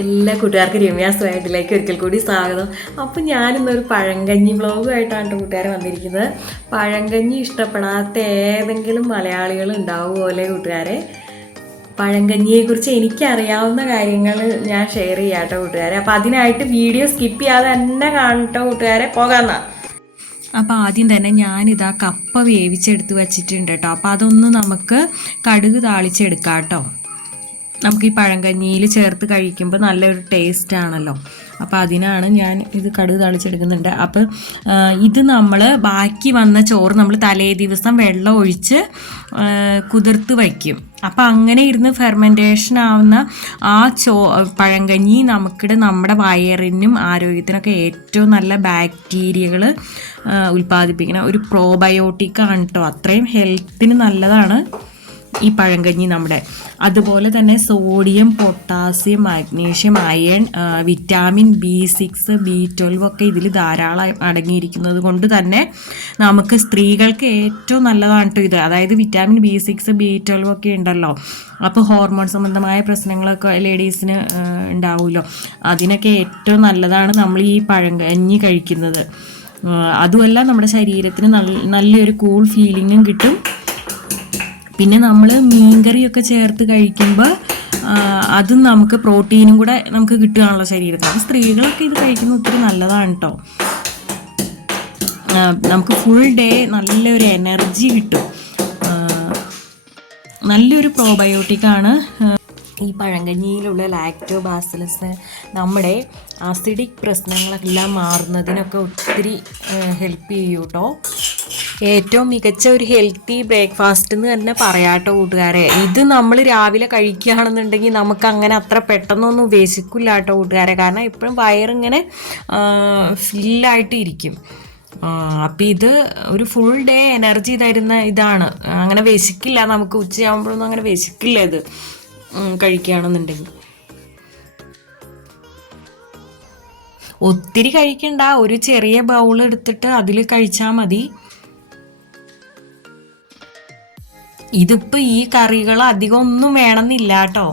എല്ലാ കൂട്ടുകാർക്കും രമ്യാസ് വയറ്റിലേക്ക് ഒരിക്കൽ കൂടി സ്വാഗതം. അപ്പം ഞാനിന്നൊരു പഴങ്കഞ്ഞി വ്ളോഗുമായിട്ടാണ് കൂട്ടുകാരെ വന്നിരിക്കുന്നത്. പഴങ്കഞ്ഞി ഇഷ്ടപ്പെടാത്ത ഏതെങ്കിലും മലയാളികൾ ഉണ്ടാവുമല്ലേ കൂട്ടുകാരെ? പഴങ്കഞ്ഞിയെക്കുറിച്ച് എനിക്കറിയാവുന്ന കാര്യങ്ങൾ ഞാൻ ഷെയർ ചെയ്യാം കേട്ടോ കൂട്ടുകാരെ. അപ്പം അതിനായിട്ട് വീഡിയോ സ്കിപ്പ് ചെയ്യാതെ തന്നെ കാണട്ടോ കൂട്ടുകാരെ. പോകാമെന്നാ. അപ്പോൾ ആദ്യം തന്നെ ഞാനിതാ കപ്പ വേവിച്ചെടുത്ത് വച്ചിട്ടുണ്ട് കേട്ടോ. അപ്പോൾ അതൊന്ന് നമുക്ക് കടുക് താളിച്ചെടുക്കാം കേട്ടോ. നമുക്ക് ഈ പഴങ്കഞ്ഞിയിൽ ചേർത്ത് കഴിക്കുമ്പോൾ നല്ലൊരു ടേസ്റ്റ് ആണല്ലോ. അപ്പോൾ അതിനാണ് ഞാൻ ഇത് കടുക് താളിച്ചെടുക്കുന്നുണ്ട്. അപ്പോൾ ഇത് നമ്മൾ ബാക്കി വന്ന ചോറ് നമ്മൾ തലേ ദിവസം വെള്ളം ഒഴിച്ച് കുതിർത്ത് വയ്ക്കും. അപ്പോൾ അങ്ങനെ ഇരുന്ന് ഫെർമെൻറ്റേഷൻ ആവുന്ന ആ പഴങ്കഞ്ഞി നമ്മുടെ വയറിനും ആരോഗ്യത്തിനൊക്കെ ഏറ്റവും നല്ല ബാക്ടീരിയകൾ ഉൽപ്പാദിപ്പിക്കുന്ന ഒരു പ്രോബയോട്ടിക്കാണ് കേട്ടോ. അത്രയും ഹെൽത്തിന് നല്ലതാണ് ഈ പഴങ്കഞ്ഞി നമ്മുടെ. അതുപോലെ തന്നെ sodium, potassium, magnesium, iron, vitamin B6, B12 ഒക്കെ ഇതിൽ ധാരാളം അടങ്ങിയിരിക്കുന്നത് കൊണ്ട് തന്നെ നമുക്ക് സ്ത്രീകൾക്ക് ഏറ്റവും നല്ലതാണ് കേട്ടോ ഇത്. അതായത് വിറ്റാമിൻ B6, B12 ഒക്കെ ഉണ്ടല്ലോ. അപ്പോൾ ഹോർമോൺ സംബന്ധമായ പ്രശ്നങ്ങളൊക്കെ ലേഡീസിന് ഉണ്ടാവുമല്ലോ, അതിനൊക്കെ ഏറ്റവും നല്ലതാണ് നമ്മൾ ഈ പഴങ്കഞ്ഞി കഴിക്കുന്നത്. അതുമല്ല നമ്മുടെ ശരീരത്തിന് നല്ലൊരു കൂൾ ഫീലിങ്ങും കിട്ടും. പിന്നെ നമ്മൾ മീൻകറിയൊക്കെ ചേർത്ത് കഴിക്കുമ്പോൾ അതും നമുക്ക് പ്രോട്ടീനും കൂടെ നമുക്ക് കിട്ടുകയാണല്ലോ ശരീരത്തിൽ. അപ്പോൾ സ്ത്രീകളൊക്കെ ഇത് കഴിക്കുന്നത് ഒത്തിരി നല്ലതാണ് കേട്ടോ. നമുക്ക് ഫുൾ ഡേ നല്ലൊരു എനർജി കിട്ടും. നല്ലൊരു പ്രോബയോട്ടിക്കാണ് ഈ പഴങ്കഞ്ഞിയിലുള്ള ലാക്ടോബാസിലസ്. നമ്മുടെ അസിഡിക് പ്രശ്നങ്ങളെല്ലാം മാറുന്നതിനൊക്കെ ഒത്തിരി ഹെൽപ്പ് ചെയ്യും കേട്ടോ. ഏറ്റവും മികച്ച ഒരു ഹെൽത്തി ബ്രേക്ക്ഫാസ്റ്റ് എന്ന് തന്നെ പറയാട്ടോ കൂട്ടുകാരെ. ഇത് നമ്മൾ രാവിലെ കഴിക്കുകയാണെന്നുണ്ടെങ്കിൽ നമുക്ക് അങ്ങനെ അത്ര പെട്ടെന്നൊന്നും വിശക്കില്ല കേട്ടോ കൂട്ടുകാരെ. കാരണം എപ്പോഴും വയറിങ്ങനെ ഫില്ലായിട്ട് ഇരിക്കും. അപ്പം ഇത് ഒരു ഫുൾ ഡേ എനർജി തരുന്ന ഇതാണ്. അങ്ങനെ വിശക്കില്ല, നമുക്ക് ഉച്ചയാകുമ്പോഴൊന്നും അങ്ങനെ വിശക്കില്ല ഇത് കഴിക്കുകയാണെന്നുണ്ടെങ്കിൽ. ഒത്തിരി കഴിക്കണ്ട, ഒരു ചെറിയ ബൗൾ എടുത്തിട്ട് അതിൽ കഴിച്ചാൽ മതി. ഇതിപ്പോൾ ഈ കറികൾ അധികം ഒന്നും വേണമെന്നില്ല കേട്ടോ.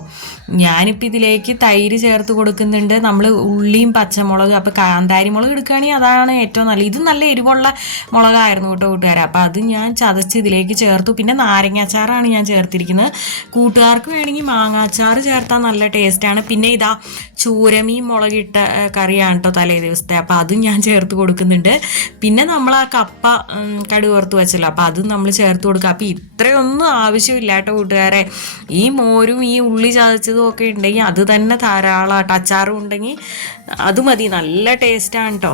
ഞാനിപ്പോൾ ഇതിലേക്ക് തൈര് ചേർത്ത് കൊടുക്കുന്നുണ്ട്. നമ്മൾ ഉള്ളിയും പച്ചമുളക്, അപ്പോൾ കാന്താരി മുളക് എടുക്കുകയാണെങ്കിൽ അതാണ് ഏറ്റവും നല്ലത്. ഇത് നല്ല എരിവുള്ള മുളകായിരുന്നു കേട്ടോ കൂട്ടുകാരെ. അപ്പോൾ അത് ഞാൻ ചതച്ച് ഇതിലേക്ക് ചേർത്തു. പിന്നെ നാരങ്ങാച്ചാറാണ് ഞാൻ ചേർത്തിരിക്കുന്നത്. കൂട്ടുകാർക്ക് വേണമെങ്കിൽ മാങ്ങാച്ചാറ് ചേർത്താൽ നല്ല ടേസ്റ്റാണ്. പിന്നെ ഇതാ ചൂരമീൻ മുളകിട്ട കറിയാണ് കേട്ടോ തലേ ദിവസത്തെ. അപ്പോൾ അതും ഞാൻ ചേർത്ത് കൊടുക്കുന്നുണ്ട്. പിന്നെ നമ്മൾ ആ കപ്പ കടുക് വറുത്ത് വെച്ചല്ലോ, അപ്പോൾ അതും നമ്മൾ ചേർത്ത് കൊടുക്കുക. അപ്പോൾ ഇത്രയൊന്നും ആവശ്യമില്ല കേട്ടോ കൂട്ടുകാരെ. ഈ മോരും ഈ ഉള്ളി ചതച്ചതും ഒക്കെ ഉണ്ടെങ്കിൽ അത് തന്നെ ധാരാളമായിട്ട്, അച്ചാറും ഉണ്ടെങ്കിൽ അത് മതി. നല്ല ടേസ്റ്റാണ് കേട്ടോ.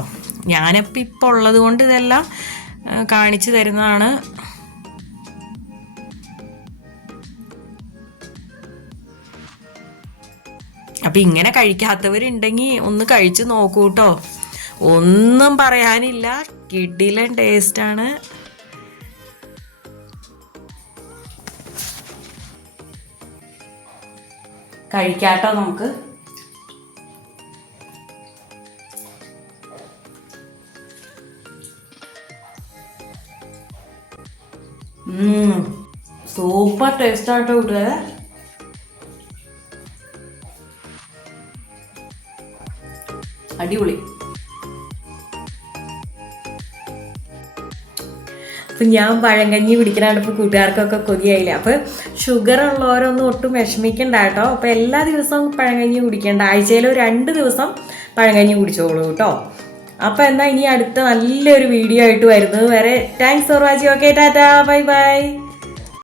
ഞാനിപ്പോൾ ഇപ്പോൾ ഉള്ളത് കൊണ്ട് ഇതെല്ലാം കാണിച്ചു തരുന്നതാണ്. അപ്പം ഇങ്ങനെ കഴിക്കാത്തവരുണ്ടെങ്കിൽ ഒന്ന് കഴിച്ച് നോക്കൂ കേട്ടോ. ഒന്നും പറയാനില്ല, കിടിലൻ ടേസ്റ്റാണ്. കഴിക്കാട്ടോ നമുക്ക്. സൂപ്പർ ടേസ്റ്റാട്ടോ കൂട്ടുകാരെ. അടിപൊളി. അപ്പം ഞാൻ പഴങ്കഞ്ഞി പിടിക്കാനാണ് ഇപ്പോൾ കൂട്ടുകാർക്കൊക്കെ കൊതിയായില്ല. അപ്പോൾ ഷുഗർ ഉള്ളവരൊന്നും ഒട്ടും വിഷമിക്കണ്ട കേട്ടോ. അപ്പോൾ എല്ലാ ദിവസവും പഴങ്കഞ്ഞി കുടിക്കേണ്ട, ആഴ്ചയിൽ 2 ദിവസം പഴങ്കഞ്ഞി കുടിച്ചോളൂ കേട്ടോ. അപ്പോൾ എന്നാൽ ഇനി അടുത്ത നല്ലൊരു വീഡിയോ ആയിട്ട് വരുന്നത് വരെ thanks for watching. Okay, Tata, bye bye.